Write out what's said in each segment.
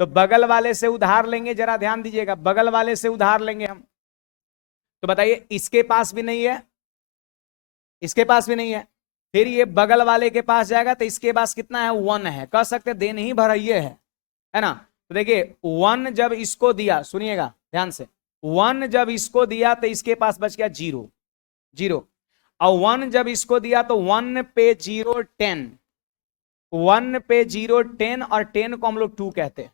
तो बगल वाले से उधार लेंगे, जरा ध्यान दीजिएगा, बगल वाले से उधार लेंगे हम। तो बताइए, इसके पास भी नहीं है, इसके पास भी नहीं है, फिर ये बगल वाले के पास जाएगा तो इसके पास कितना है, 1 है। कह सकते दिन ही भर ये है ना। तो देखिए 1 जब इसको दिया, सुनिएगा ध्यान से, 1 जब इसको दिया तो इसके पास बच गया 0 0, और 1 जब इसको दिया तो 1 पे 0 10, 1 पे 0 10, और 10 को हम लोग 2 कहते हैं,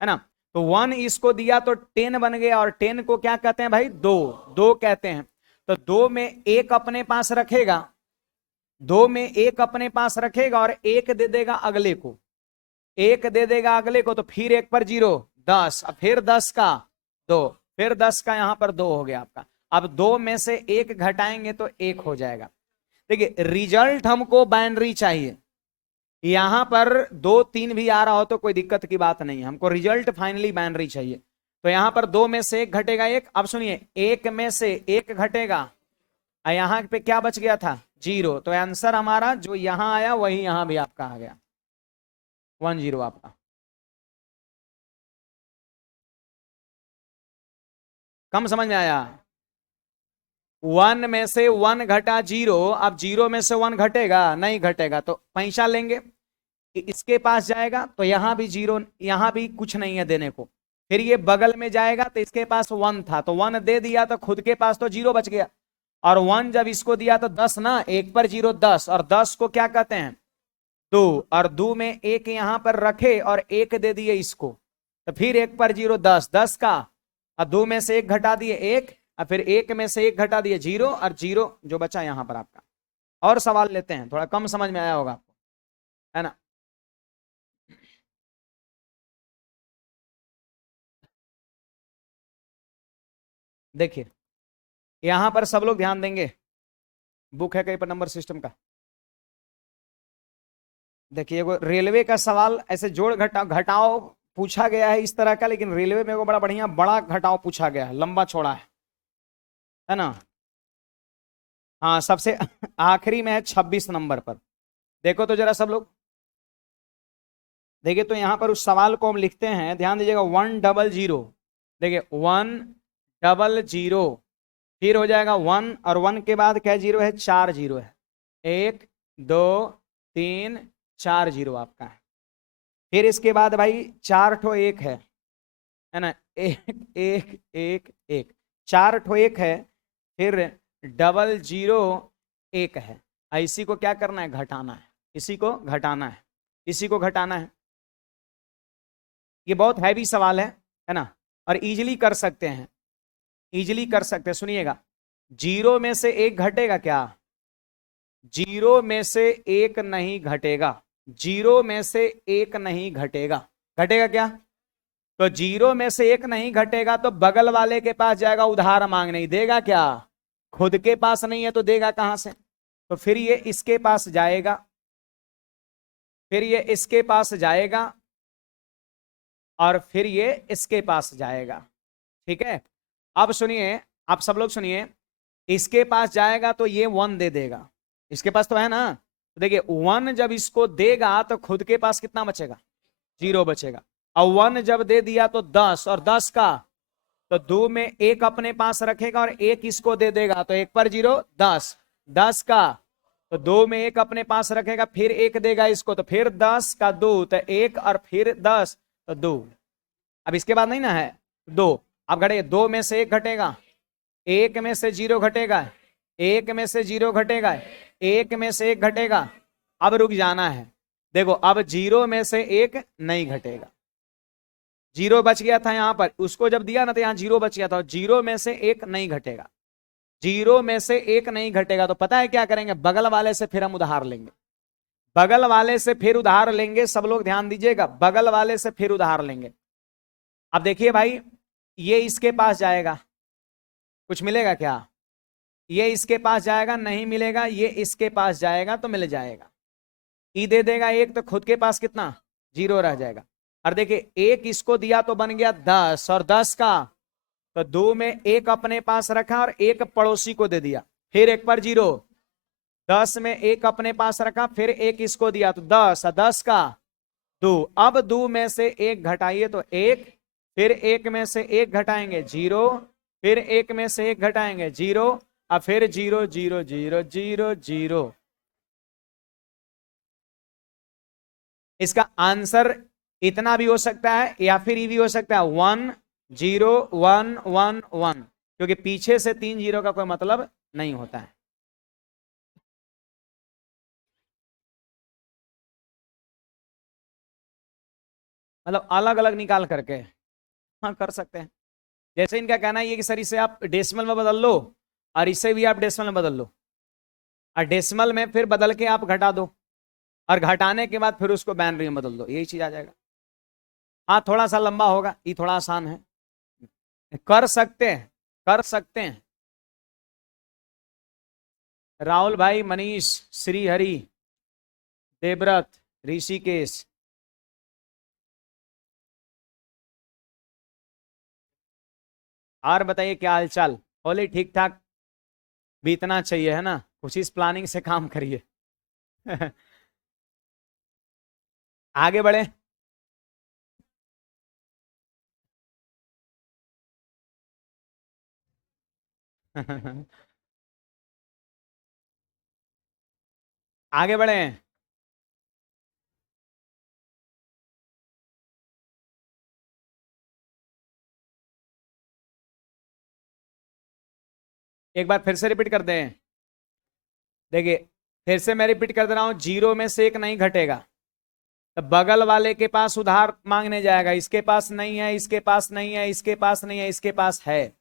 है ना। तो 1 इसको दिया तो 10 बन गया, और 10 को क्या कहते हैं भाई, 2 2 कहते हैं। तो 2 में एक अपने पास रखेगा, 2 में एक अपने पास रखेगा और एक दे देगा अगले को, एक दे देगा अगले को, तो फिर 1 पर 0 10, फिर 10 का 2, फिर 10 का यहां पर 2 हो गया आपका। अब 2 में से 1 घटाएंगे तो 1 हो जाएगा। देखिए रिजल्ट हमको बाइनरी चाहिए, यहां पर 2 3 भी आ रहा हो तो कोई दिक्कत की बात नहीं है, हमको रिजल्ट फाइनली बाइनरी चाहिए। तो यहां पर 2 में से 1 घटेगा 1। अब सुनिए 1 में से 1 घटेगा, यहां पे क्या बच गया था, 0। तो आंसर हमारा जो यहां आया वही यहां भी आपका आ गया, 10 आपका। कम समझ में आया। 1 में से 1 घटा 0, अब 0 में से 1 घटेगा, नहीं घटेगा, तो पैसा लेंगे, इसके पास जाएगा तो यहां भी 0, यहां भी कुछ नहीं है देने को। फिर ये बगल में जाएगा तो इसके पास 1 था, तो 1 दे दिया तो खुद के पास तो 0 बच गया, और 1 जब इसको दिया तो 10 ना, 1 पर 0 10, और 10 को क्या कहते हैं, 2, और 2 में 1 यहां पर रखे और 1 दे दिए इसको, तो फिर 1 पर 0 10, 10 का, और 2 में से 1 घटा दिए 1, और फिर 1 में से 1 घटा दिए 0, और 0 जो बचा यहां पर आपका। और सवाल लेते हैं, थोड़ा कम समझ में आया होगा आपको, है ना। देखिए यहां पर सब लोग ध्यान देंगे, बुक है कहीं पर नंबर सिस्टम का। देखिए वो रेलवे का सवाल ऐसे जोड़ घटाओ घटाओ पूछा गया है इस तरह का, लेकिन रेलवे में वो बड़ा बढ़िया बड़ा घटाओ पूछा गया है, लंबा चौड़ा है ना। हाँ सबसे आखिरी में है 26 नंबर पर। देखो तो जरा सब लोग देखिए, तो यहां पर उस सवाल को हम लिखते हैं, ध्यान दीजिएगा, 100। देखिए 100, फिर हो जाएगा 1, और 1 के बाद क्या 0 है, 4 0 है, 1 2 3 4 0 आपका है। फिर इसके बाद भाई 4 ठो 1 है ना, 1 1 1 1, 4 ठो 1 है, फिर 00 1 है। इसी को क्या करना है, घटाना है, इसी को घटाना है, इसी को घटाना है। ये बहुत हैवी सवाल है ना, और इजीली कर सकते हैं, इजीली कर सकते हैं। सुनिएगा 0 में से 1 घटेगा क्या, 0 में से 1 नहीं घटेगा, 0 में से 1 नहीं घटेगा, घटेगा क्या, तो 0 में से 1 नहीं घटेगा तो बगल वाले के पास जाएगा उधार मांगने, नहीं देगा क्या, खुद के पास नहीं है तो देगा कहां से। तो फिर ये इसके पास जाएगा, फिर ये इसके पास जाएगा, और फिर ये इसके पास जाएगा, ठीक है। अब सुनिए, आप सब लोग सुनिए, इसके पास जाएगा तो ये 1 दे देगा, इसके पास तो है ना। तो देखिए 1 जब इसको देगा तो खुद के पास कितना बचेगा, 0 बचेगा, और 1 जब दे दिया तो 10, और 10 का, तो 2 में 1 अपने पास रखेगा और 1 इसको दे देगा, तो 1 पर 0 10, 10 का, तो 2 में 1 अपने पास रखेगा, फिर 1 देगा इसको, तो फिर 10 का 2, तो 1 और फिर 10 तो 2। अब इसके बाद नहीं ना है 2, अब घटे 2 में से 1 घटेगा, 1 में से 0 घटेगा, 1 में से 0 घटेगा, 1 में से 1 घटेगा। अब रुक जाना है, देखो अब 0 में से 1 नहीं घटेगा, 0 बच गया था यहां पर, उसको जब दिया ना तो यहां 0 बच गया था, 0 में से 1 नहीं घटेगा, 0 में से 1 नहीं घटेगा, तो पता है क्या करेंगे, बगल वाले से फिर हम उधार लेंगे, बगल वाले से फिर उधार लेंगे। सब लोग ध्यान दीजिएगा, बगल वाले से फिर उधार लेंगे। अब देखिए भाई, ये इसके पास जाएगा, कुछ मिलेगा क्या, ये इसके पास जाएगा, नहीं मिलेगा, ये इसके पास जाएगा तो मिल जाएगा, ई दे देगा 1, तो खुद के पास कितना 0 रह जाएगा। और देखिए 1 इसको दिया तो बन गया 10, और 10 का, तो 2 में 1 अपने पास रखा और 1 पड़ोसी को दे दिया, फिर 1 पर 0, 10 में 1 अपने पास रखा, फिर 1 इसको दिया तो 10, और 10 का दो। अब दो में से एक घटाइए तो एक, फिर एक में से एक घटाएंगे जीरो, फिर एक में से एक घटाएंगे जीरो, और फिर zero zero zero zero zero. इसका आंसर इतना भी हो सकता है या फिर ये भी हो सकता है 1 0 1 1 1, क्योंकि पीछे से 3 जीरो का कोई मतलब नहीं होता है। मतलब अलग अलग निकाल करके हाँ कर सकते हैं। जैसे इनका कहना है कि सर इसे आप डेसिमल में बदल लो और इसे भी आप डेसिमल में बदल लो, और डेसिमल में फिर बदल के आप घटा दो, और घटाने के बाद फिर उसको बाइनरी में बदल दो, यही चीज आ जाएगा। हाँ थोड़ा सा लंबा होगा, ये थोड़ा आसान है, कर सकते हैं, कर सकते हैं। राहुल भाई, मनीष, श्रीहरि, देवव्रत, ऋषिकेश, और बताइए क्या हाल चाल। होली ठीक ठाक बीतना चाहिए है ना, कुछ इस प्लानिंग से काम करिए। आगे बढ़े। आगे बढ़े। एक बार फिर से रिपीट कर दें। देखिए फिर से मैं रिपीट कर दे रहा हूं, जीरो में से एक नहीं घटेगा तो बगल वाले के पास उधार मांगने जाएगा, इसके पास नहीं है, इसके पास नहीं है, इसके पास नहीं है, इसके पास है,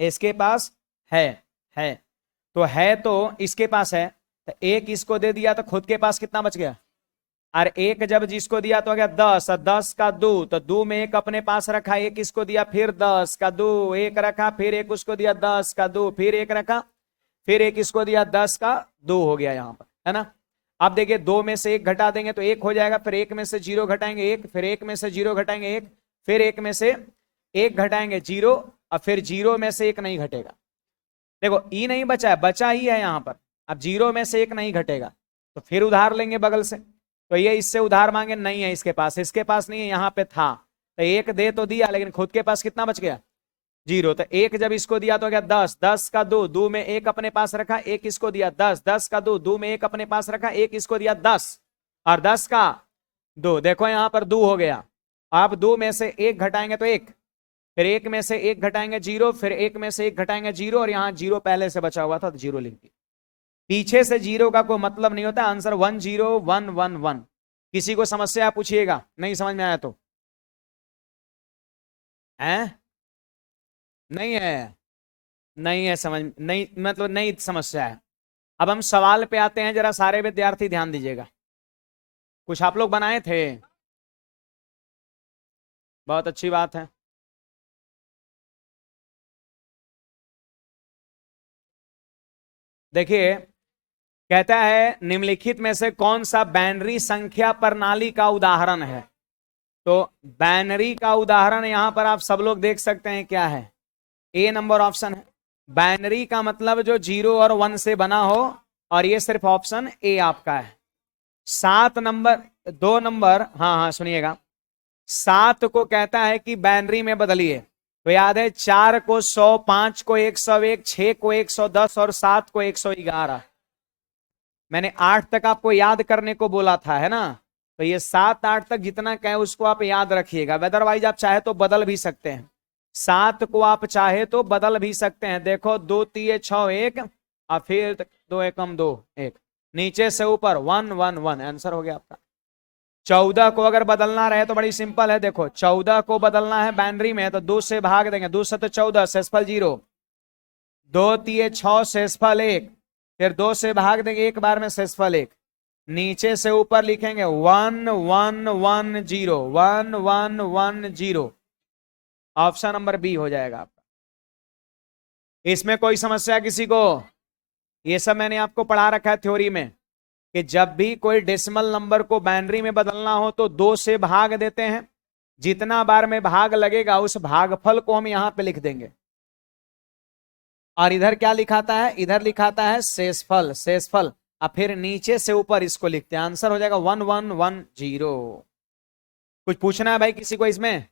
इसके पास है, है तो इसके पास है, तो एक इसको दे दिया तो खुद के पास कितना बच गया, और एक जब जिसको दिया तो हो गया 10, और 10 का दो, तो दो में एक अपने पास रखा, एक इसको दिया, फिर 10 का दो, एक रखा, फिर एक उसको दिया 10 का दो, फिर एक रखा, फिर एक इसको दिया 10 का दो, हो गया यहाँ पर, है ना। अब देखिए दो में से एक घटा देंगे तो एक हो जाएगा, फिर एक में से जीरो घटाएंगे एक, फिर एक में से जीरो घटाएंगे एक, फिर एक में से एक घटाएंगे जीरो, और फिर जीरो में से एक नहीं घटेगा। देखो ई नहीं बचा है, बचा ही है यहाँ पर। अब जीरो में से एक नहीं घटेगा तो फिर उधार लेंगे बगल से, तो ये इससे उधार मांगे, नहीं है इसके पास, इसके पास नहीं है, यहाँ पे था तो एक दे तो दिया, लेकिन खुद के पास कितना बच गया, जीरो। तो एक जब इसको दिया तो क्या 10, 10 का दो, दो में एक अपने पास रखा, एक इसको दिया 10, 10 का दो, दो में एक अपने पास रखा, एक इसको दिया 10, और 10 का दो, देखो यहां पर दो हो गया। आप दो में से एक घटाएंगे तो एक, फिर एक में से एक घटाएंगे जीरो, फिर एक में से एक घटाएंगे जीरो, और यहाँ जीरो पहले से बचा हुआ था तो जीरो लिख दिया। पीछे से जीरो का कोई मतलब नहीं होता, आंसर 1 0 1 1 1। किसी को समस्या पूछिएगा नहीं समझ में आया तो, है नहीं है, नहीं है समझ, नहीं मतलब नहीं समस्या है। अब हम सवाल पे आते हैं, जरा सारे विद्यार्थी ध्यान दीजिएगा। कुछ आप लोग बनाए थे, बहुत अच्छी बात है। देखिए कहता है निम्नलिखित में से कौन सा बाइनरी संख्या प्रणाली का उदाहरण है। तो बाइनरी का उदाहरण यहां पर आप सब लोग देख सकते हैं क्या है, ए नंबर ऑप्शन है। बाइनरी का मतलब जो 0 और 1 से बना हो, और ये सिर्फ ऑप्शन ए आपका है। 7 नंबर, 2 नंबर, हाँ हाँ सुनिएगा, 7 को कहता है कि बाइनरी में बदलिए, तो याद है 4 को 100, 5 को 101, 6 को 110 और 7 को 111। मैंने 8 तक आपको याद करने को बोला था, है ना। तो ये 7 8 तक जितना कहे उसको आप याद रखिएगा, अदरवाइज आप चाहे तो बदल भी सकते हैं, 7 को आप चाहे तो बदल भी सकते हैं। देखो 2 3 6 1, और फिर 2 एकम 2 1, नीचे से ऊपर 1 1 1, आंसर हो गया आपका। 14 को अगर बदलना रहे तो बड़ी सिंपल है, देखो 14 को बदलना है बाइनरी में तो 2 से भाग देंगे, 2 से तो 14, शेषफल 0, 2 3 6 शेषफल 1, फिर 2 से भाग देंगे एक बार में, शेषफल 1, नीचे से ऊपर लिखेंगे 1 1 1 0, 1 1 1 0, ऑप्शन नंबर बी हो जाएगा आपका। इसमें कोई समस्या किसी को, ये सब मैंने आपको पढ़ा रखा है थ्योरी में, कि जब भी कोई डेसिमल नंबर को बाइनरी में बदलना हो तो 2 से भाग देते हैं, जितना बार में भाग लगेगा उस भागफल को हम यहां पे लिख देंगे, और इधर क्या लिखाता है, इधर लिखाता है शेषफल, शेषफल, और फिर नीचे से ऊपर इसको लिखते हैं, आंसर हो जाएगा 1 1 1 0। कुछ पूछना है भाई किसी को इसमें?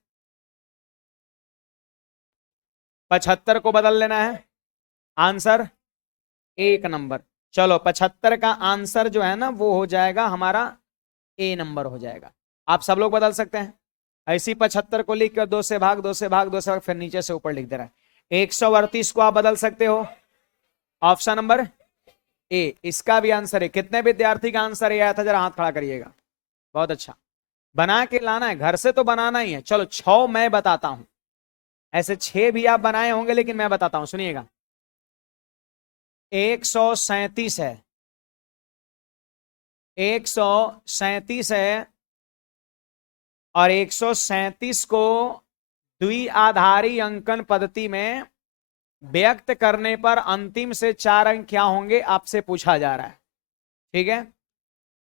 75 को बदल लेना है आंसर 1 नंबर। चलो 75 का आंसर जो है ना वो हो जाएगा हमारा A नंबर हो जाएगा। आप सब लोग बदल सकते हैं। ऐसी 75 को लिख कर 2 से भाग, 2 से भाग, 2 से भाग, फिर नीचे से ऊपर लिख दे रहा है। 138 को आप बदल सकते हो। ऑप्शन नंबर ए इसका भी आंसर है। कितने विद्यार्थी का आंसर ये आया था, जरा हाथ खड़ा करिएगा। बहुत अच्छा, बना के लाना है, घर से तो बनाना ही है। चलो 6 मैं बताता हूं, ऐसे 6 भी आप बनाए होंगे लेकिन मैं बताता हूं, सुनिएगा। 137 है, 137 है, और 137 को द्विआधारी अंकन पद्धति में व्यक्त करने पर अंतिम से 4 अंक क्या होंगे आपसे पूछा जा रहा है। ठीक है,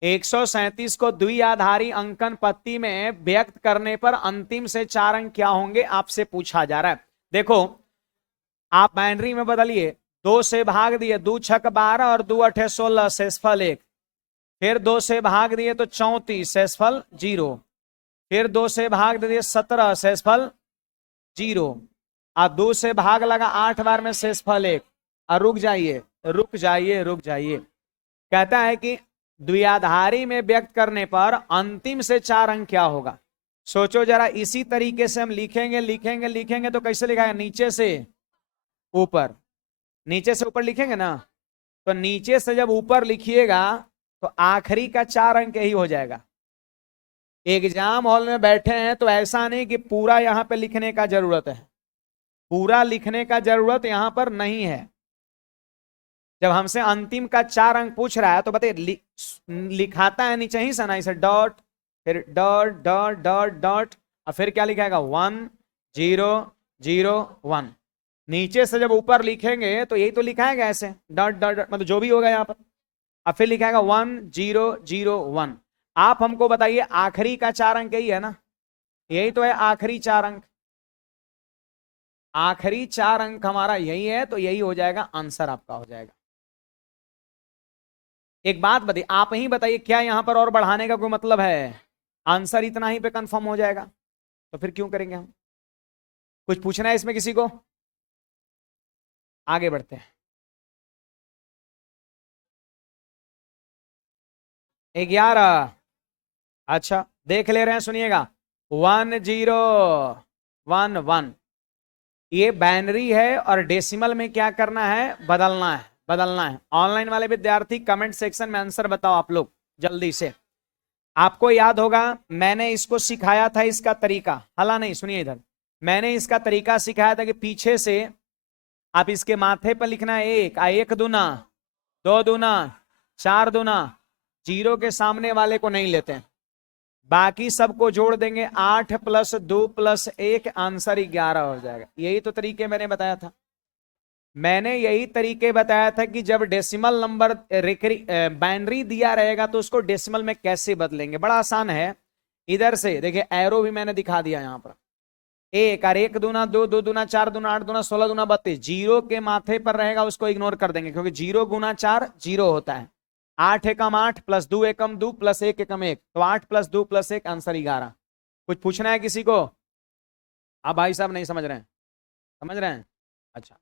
137 को द्विआधारी अंकन पद्धति में व्यक्त करने पर अंतिम से 4 अंक क्या होंगे आपसे पूछा जा रहा है। देखो आप बाइनरी में बदलिए, 2 से भाग दिए, 2 छक 12 और 2 अठे 16, शेषफल 1। फिर 2 से भाग दिए तो 34, शेषफल 0। फिर 2 से भाग दिए 17, शेषफल 0। और 2 से भाग लगा 8 बार में, शेषफल 1। और रुक जाइए, रुक जाइए, रुक जाइए। कहता है कि द्विआधारी में व्यक्त करने पर अंतिम से 4 अंक क्या होगा। सोचो जरा, इसी तरीके से हम लिखेंगे लिखेंगे लिखेंगे तो कैसे लिखाएगा, नीचे से ऊपर, नीचे से ऊपर लिखेंगे ना। तो नीचे से जब ऊपर लिखिएगा तो आखिरी का 4 अंक यही हो जाएगा। एग्जाम हॉल में बैठे हैं तो ऐसा नहीं कि पूरा यहां पे लिखने का जरूरत है, पूरा लिखने का जरूरत यहां पर नहीं है। जब हमसे अंतिम का 4 अंक पूछ रहा है तो बताइए लिखाता है नीचे ही से ना, इसे डॉट, फिर डॉट डॉट डॉट डॉट, और फिर क्या लिखाएगा 1 0 0 1। नीचे से जब ऊपर लिखेंगे तो यही तो लिखाएगा ऐसे डॉट डॉट डॉट, मतलब जो भी होगा यहाँ पर। अब फिर लिखाएगा 1 0 0 1। आप हमको बताइए आखिरी का 4 अंक यही है ना, यही तो है आखिरी 4 अंक। आखिरी 4 अंक हमारा यही है, तो यही हो जाएगा आंसर आपका हो जाएगा। एक बात बताइए, आप ही बताइए, क्या यहां पर और बढ़ाने का कोई मतलब है? आंसर इतना ही पे कंफर्म हो जाएगा, तो फिर क्यों करेंगे हम? कुछ पूछना है इसमें किसी को? आगे बढ़ते हैं। 11, अच्छा देख ले रहे हैं, सुनिएगा। 1 0 1 1, ये बाइनरी है और डेसिमल में क्या करना है, बदलना है, बदलना है। ऑनलाइन वाले विद्यार्थी कमेंट सेक्शन में आंसर बताओ आप लोग जल्दी से। आपको याद होगा मैंने इसको सिखाया था, इसका तरीका हला नहीं, सुनिए इधर, मैंने इसका तरीका सिखाया था कि पीछे से आप इसके माथे पर लिखना है 1, 1 दूना 2 दूना 4 दूना, जीरो के सामने वाले को नहीं लेते हैं, बाकी सबको जोड़ देंगे। 8 + 2 + 1, आंसर 11 हो जाएगा। यही तो तरीके मैंने बताया था, मैंने यही तरीके बताया था कि जब डेसिमल नंबर बाइनरी दिया रहेगा तो उसको डेसिमल में कैसे बदलेंगे। बड़ा आसान है, इधर से देखिए एरो भी मैंने दिखा दिया यहाँ पर। 1 और 1 दूना 2, 2 दूना 4 दूना 8 दूना 16 दूना 32, जीरो के माथे पर रहेगा उसको इग्नोर कर देंगे, क्योंकि 0 × 4 0 होता है। 8 एकम 8 + 2 एकम 2 + 1 एकम 1, तो 8 + 2 + 1, आंसर 11। कुछ पूछना है किसी को? आप भाई साहब नहीं समझ रहे हैं? समझ रहे हैं, अच्छा।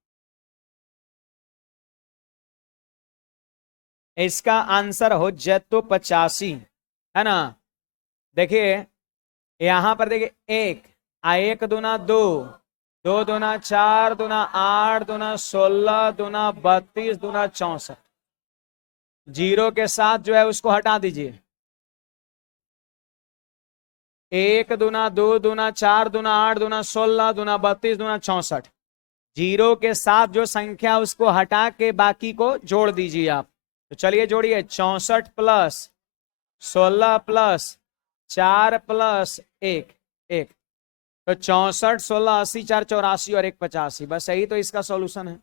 इसका आंसर हो जाए तो 85, है ना। देखिए यहां पर देखिए 1, 1 दूना 2, 2 दूना 4 दूना 8 दूना 16 दूना 32 दूना 64, जीरो के साथ जो है उसको हटा दीजिए। 1 दूना 2 दूना 4 दूना 8 दूना 16 दूना 32 दूना 64, जीरो के साथ जो संख्या उसको हटा के बाकी को जोड़ दीजिए आप। तो चलिए जोड़िए, 64 + 16 + 4 + 1 1, तो 64 16 80 4 84 और 1 85, बस यही तो इसका सॉल्यूशन है,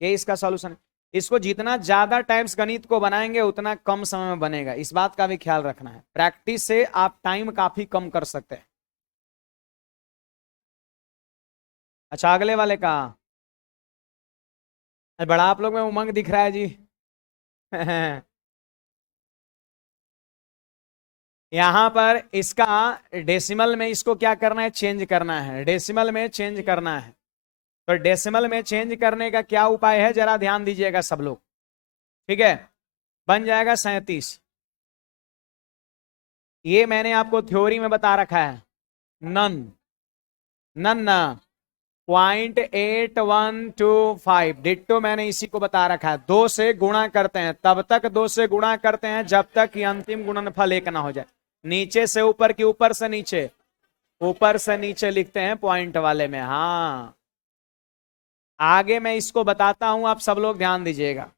ये इसका सॉल्यूशन है। इसको जितना ज्यादा टाइम्स गणित को बनाएंगे उतना कम समय में बनेगा, इस बात का भी ख्याल रखना है। प्रैक्टिस से आप टाइम काफी कम कर सकते हैं। अच्छा अगले वाले का बड़ा आप लोग में उमंग दिख रहा है जी। यहां पर इसका डेसिमल में इसको क्या करना है, चेंज करना है, डेसिमल में चेंज करना है। तो डेसिमल में चेंज करने का क्या उपाय है, जरा ध्यान दीजिएगा सब लोग। ठीक है, बन जाएगा 37। ये मैंने आपको थ्योरी में बता रखा है, नन नन ना 0.8125 डिट्टो मैंने इसी को बता रखा है। दो से गुणा करते हैं, तब तक दो से गुणा करते हैं जब तक कि अंतिम गुणनफल एक ना हो जाए। नीचे से ऊपर की ऊपर से नीचे, ऊपर से नीचे लिखते हैं पॉइंट वाले में। हाँ, आगे मैं इसको बताता हूं, आप सब लोग ध्यान दीजिएगा।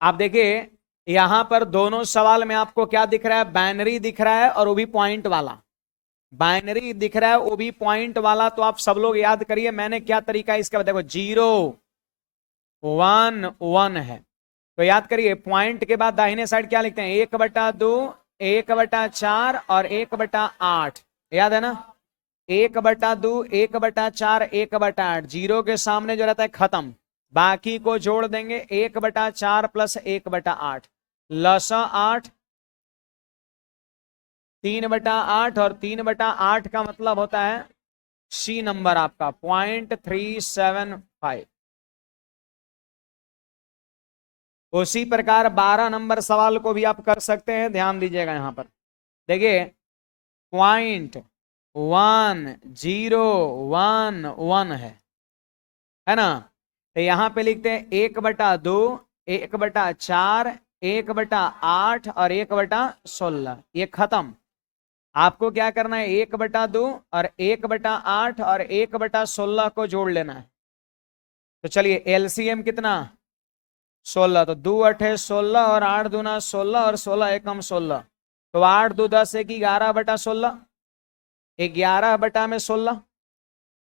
आप देखिए यहां पर दोनों सवाल में आपको क्या दिख रहा है, बाइनरी दिख रहा है और वो भी पॉइंट वाला। बाइनरी दिख रहा है वो भी पॉइंट वाला। तो आप सब लोग याद करिए मैंने क्या तरीका इसका, देखो 0 1 1 है। तो याद करिए पॉइंट के बाद दाहिने साइड क्या लिखते हैं, 1/2, 1/4 और 1/8। याद है ना, 1/2, 1/4, 1/8। जीरो के सामने जो रहता है खत्म, बाकी को जोड़ देंगे, 1/4 प्लस 1/8 लसा 8, 3/8 और 3/8 का मतलब होता है सी नंबर आपका 0.375। उसी प्रकार 12 नंबर सवाल को भी आप कर सकते हैं, ध्यान दीजिएगा यहां पर। देखिए 0.1011 है ना। तो यहां पे लिखते हैं 1/2, 1/4, 1/8 और 1/16। ये खत्म। आपको क्या करना है, 1/2 और 1/8 और 1/16 को जोड़ लेना है। तो चलिए एलसीएम कितना, 16। तो 2 अठे 16 और 8 दूना 16 और 16 एकम 16। तो 8 2 10 एक 11/16, 11/16।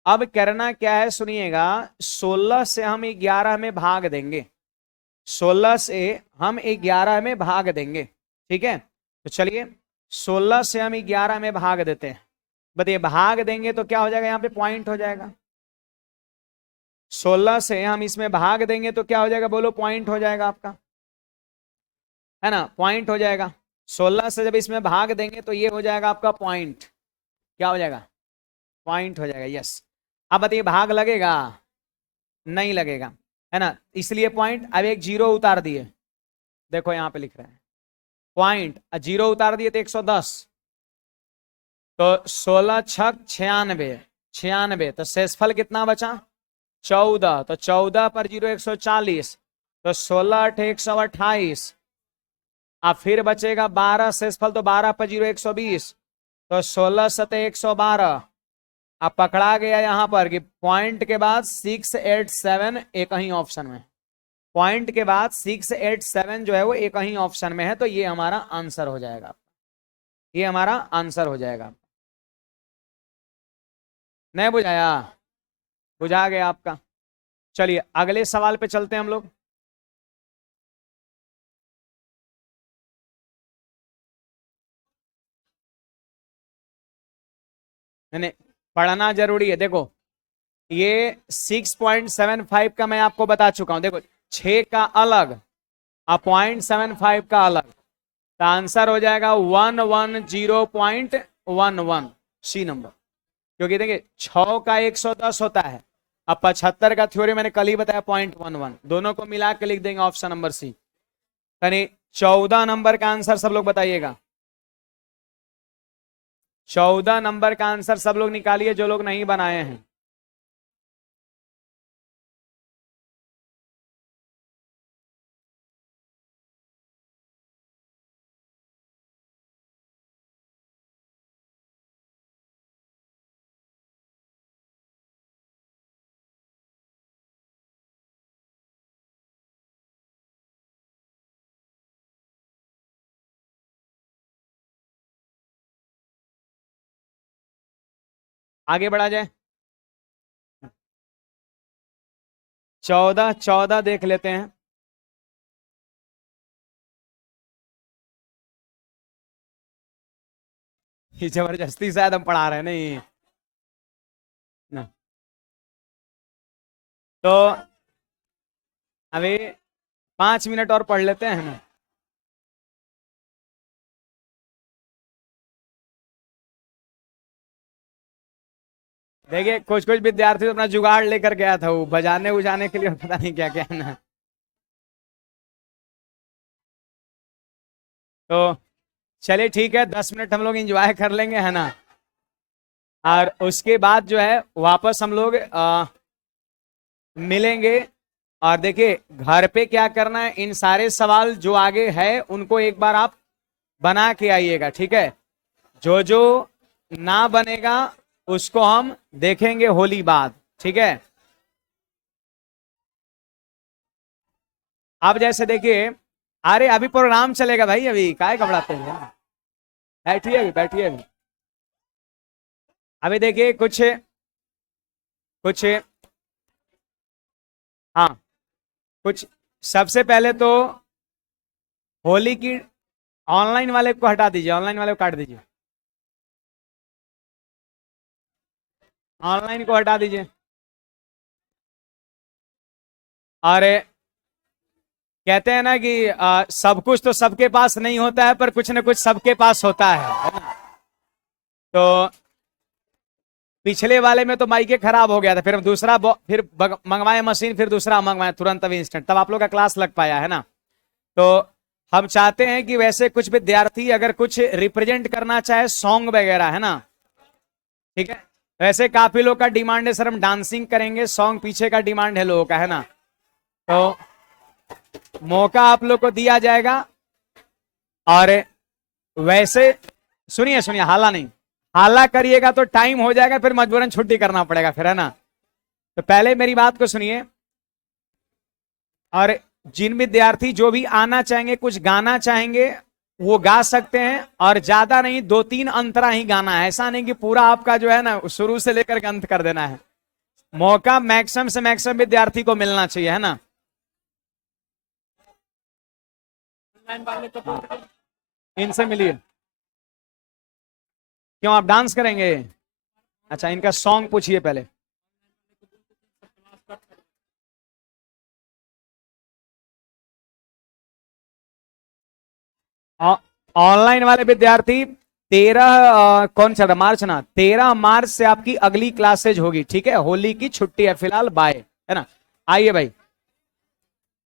अब करना क्या है सुनिएगा, 16 से हम 11 में भाग देंगे, 16 से हम 11 में भाग देंगे। ठीक है, तो चलिए 16 से हम 11 में भाग देते हैं। बताइए भाग देंगे तो क्या हो जाएगा, यहाँ पे पॉइंट हो जाएगा। 16 से हम इसमें भाग देंगे तो क्या हो जाएगा, बोलो, पॉइंट हो जाएगा आपका, है ना, पॉइंट हो जाएगा। 16 से जब इसमें भाग देंगे तो ये हो जाएगा आपका पॉइंट। क्या हो जाएगा, पॉइंट हो जाएगा। यस। अब बताइए भाग लगेगा, नहीं लगेगा, है ना, इसलिए पॉइंट। अब एक जीरो उतार दिए, देखो यहां पे लिख रहे हैं पॉइंट, जीरो उतार दिए तो 110। तो 16 छक 96, 96। तो शेषफल कितना बचा, 14। तो 14 पर जीरो 140। तो 16 अठे 128। अब फिर बचेगा 12 शेषफल, तो 12 पर जीरो 120। तो 16 सते 112। अब पकड़ा गया यहां पर कि पॉइंट के बाद 687 एक ही ऑप्शन में, पॉइंट के बाद 687 जो है वो एक ही ऑप्शन में है। तो ये हमारा आंसर हो जाएगा, ये हमारा आंसर हो जाएगा। नहीं बुझाया, बुझा गया आपका। चलिए अगले सवाल पे चलते हैं हम लोग। नहीं, पढ़ना जरूरी है। देखो ये 6.75 का मैं आपको बता चुका हूं, देखो 6 का अलग और 0.75 का अलग। तो आंसर हो जाएगा 110.11 सी नंबर। क्योंकि देखिए 6 का 110 होता है, अब 75 का थ्योरी मैंने कल ही बताया 0.11, दोनों को मिला के लिख देंगे ऑप्शन नंबर सी। यानी 14 नंबर का आंसर सब लोग बताइएगा, 14 नंबर का आंसर सब लोग निकालिए जो लोग नहीं बनाए हैं। आगे बढ़ा जाए, 14 14 देख लेते हैं। ये जबरदस्ती शायद हम पढ़ा रहे हैं, नहीं ना। तो अभी 5 मिनट और पढ़ लेते हैं ना। देखिए कुछ कुछ विद्यार्थी तो अपना जुगाड़ लेकर गया था, वो बजाने उजाने के लिए पता नहीं क्या क्या है ना। तो चलिए ठीक है, 10 मिनट हम लोग एंजॉय कर लेंगे, है ना। और उसके बाद जो है वापस हम लोग मिलेंगे। और देखिए घर पे क्या करना है, इन सारे सवाल जो आगे है उनको एक बार आप बना के आइएगा, ठीक है। जो जो ना बनेगा उसको हम देखेंगे होली बाद, ठीक है। अब जैसे देखिए, अरे अभी प्रोग्राम चलेगा भाई, अभी काय घबराते हैं, बैठिए अभी, बैठिए अभी। अभी देखिए कुछ कुछ हाँ, कुछ सबसे पहले तो होली की, ऑनलाइन वाले को हटा दीजिए, ऑनलाइन वाले को काट दीजिए, ऑनलाइन को हटा दीजिए। और कहते हैं ना कि सब कुछ तो सबके पास नहीं होता है, पर कुछ ना कुछ सबके पास होता है ना? तो पिछले वाले में तो माइके खराब हो गया था, फिर हम दूसरा फिर मंगवाए मशीन, फिर दूसरा मंगवाए तुरंत, अभी इंस्टेंट, तब आप लोग का क्लास लग पाया, है ना। तो हम चाहते हैं कि वैसे कुछ विद्यार्थी अगर कुछ रिप्रेजेंट करना चाहे सॉन्ग वगैरह, है ना, ठीक है। वैसे काफी लोग का डिमांड है सर हम डांसिंग करेंगे, सॉन्ग पीछे का डिमांड है लोगों का, है ना। तो मौका आप लोग को दिया जाएगा। और वैसे सुनिए सुनिए, हाला नहीं, हाला करिएगा तो टाइम हो जाएगा, फिर मजबूरन छुट्टी करना पड़ेगा फिर, है ना। तो पहले मेरी बात को सुनिए। और जिन विद्यार्थी जो भी आना चाहेंगे, कुछ गाना चाहेंगे, वो गा सकते हैं। और ज्यादा नहीं, 2-3 अंतरा ही गाना है, ऐसा नहीं कि पूरा आपका जो है ना शुरू से लेकर के अंत कर देना है। मौका मैक्सिमम से मैक्सिमम विद्यार्थी को मिलना चाहिए, है ना। इनसे मिलिए। क्यों आप डांस करेंगे? अच्छा, इनका सॉन्ग पूछिए पहले। ऑनलाइन वाले विद्यार्थी 13 कौन सा था, मार्च ना, 13 मार्च से आपकी अगली क्लासेज होगी, ठीक है। होली की छुट्टी है फिलहाल, बाय, है ना। आइए भाई।